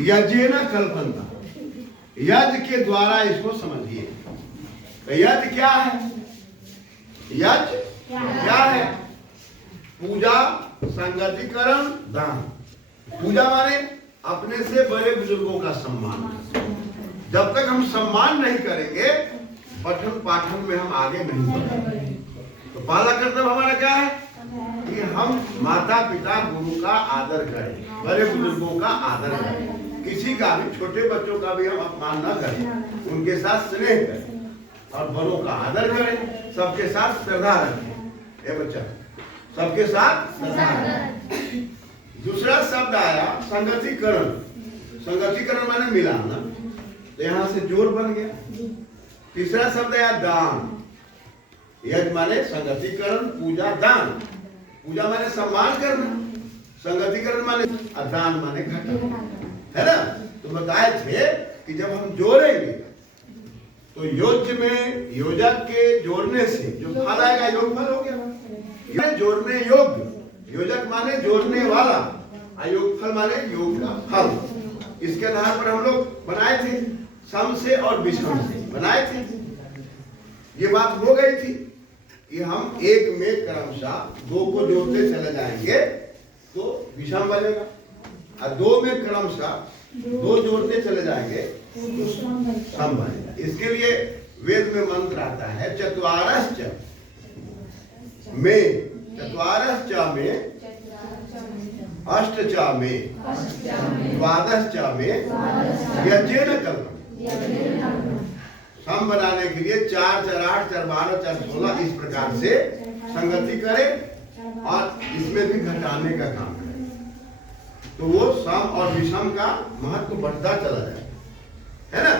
यज्ञ न कल्पना, यज्ञ के द्वारा इसको समझिए। यज्ञ क्या है? यज्ञ क्या है? पूजा, संगतिकरण, दान। पूजा माने अपने से बड़े बुजुर्गों का सम्मान। जब तक हम सम्मान नहीं करेंगे पठन पाठन में हम आगे नहीं बढ़ेंगे। तो पहला कर्तव्य हमारा क्या है कि हम माता पिता गुरु का आदर करें, बड़े बुजुर्गों का आदर करें। किसी का भी, छोटे बच्चों का भी हम अपमान न करें, उनके साथ स्नेह करें और बड़ों का आदर करें, सबके साथ श्रद्धा रखें। ये बच्चा सबके साथ श्रद्धा रखें। दूसरा शब्द आया संगतिकरण। संगतिकरण माने मिलाना, तो यहाँ से जोड़ बन गया। तीसरा शब्द आया दान। यज्ञ माने संगतिकरण, पूजा, दान। पूजा माने सम्मान करना, संगतिकरण माने दान माने घटाना, है ना। तो बताए थे कि जब हम जोड़ेंगे तो योज्य में योजक के जोड़ने से जो फल आएगा योग फल हो गया। जोड़ने योग्य, योजक माने जोड़ने वाला, योग फल माने योग का फल। इसके आधार पर हम लोग बनाए थे, सम से और विषम से बनाए थे। ये बात हो गई थी कि हम एक में क्रमशः दो को जोड़ते चले जाएंगे तो विषम बनेगा, और दो में क्रमशः दो जोड़ते चले जाएंगे तो सम बनेगा। इसके लिए वेद में मंत्र आता है चत्वारश्च में, चत्वारश्च में, अष्टच में, द्वादश्च में, यज्ञेन कर्म। सम बनाने के लिए 4, 4, 8, 4, 12, 4, 16 इस प्रकार से संगति करें और इसमें भी घटाने का काम करें, तो वो सम और विषम का महत्व बढ़ता चला जाए, है ना।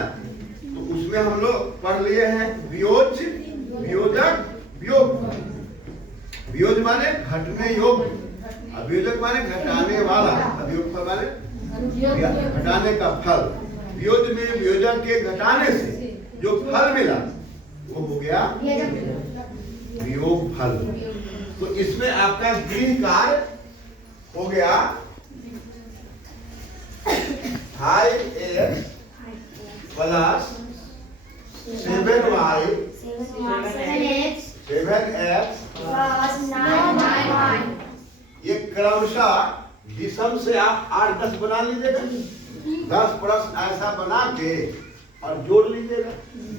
तो उसमें हम लोग पढ़ लिए हैं वियोज्य, वियोजक, वियोग। वियोज माने घटने योग्य, अभियोजक माने घटाने वाला, अभियोग फल माने घटाने का फल। वियोज में वियोजक के घटाने से जो फल मिला वो हो गया वियोग फल। तो इसमें आपका गृह कार्य हो गया 5x plus 7y 7x plus 9y। ये क्रमशः विषम से आप 8, 10 बना लीजिएगा, 10 प्रश्न ऐसा बना के और जोड़ लीजिएगा,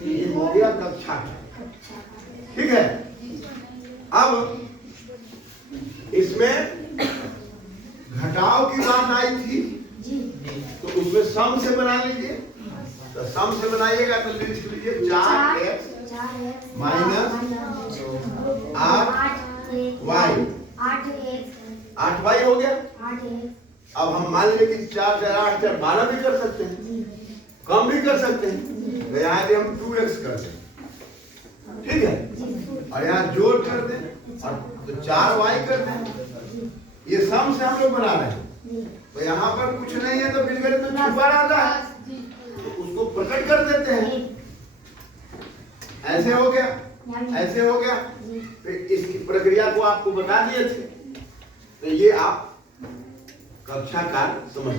ये हो गया कक्षा। ठीक है। अब इसमें घटाव की बात आई थी, तो उसमें सम से बना लीजिए। तो सम से बनाइएगा तो लिख लीजिए 4x माइनस 8y, 8y हो गया। अब हम मान लीजिए कि 4, 4, 8, 4, 12 भी कर सकते हैं, कम भी कर सकते हैं। तो यहाँ हम 2x कर दें, ठीक है, और यहाँ जोड़ कर दें और तो 4y कर दें। ये सम से हम लोग बना रहे हैं, तो यहाँ पर कुछ नहीं है तो बीजगणित में छुपा रहता है, तो उसको प्रकट कर देते हैं। ऐसे हो गया, ऐसे हो गया। तो इसकी प्रक्रिया को आपको बता दिए थे, तो ये आप कक्षा कार्य समझ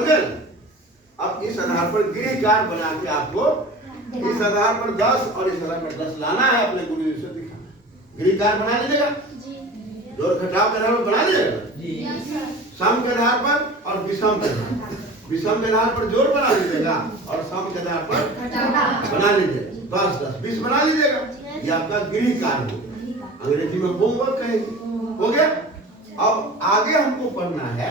गए। अब इस आधार पर गृह कार्य बना के आपको इस आधार पर 10 और इस आधार पर 10 लाना है, अपने गुरु जी से दिखाना। गृह कार्य बना लीजिएगा, जोड़ घटाव के आधार पर बना लीजिएगा, सम के आधार पर और विषम के आधार पर। विषम के आधार पर जोड़ बना लीजिएगा और सम के आधार पर बना लीजिएगा। 10, 10, 20 बना लीजिएगा। ये आपका गृह कार्य हो, अंग्रेजी में होमवर्क कहेंगे। हो गया। अब आगे हमको पढ़ना है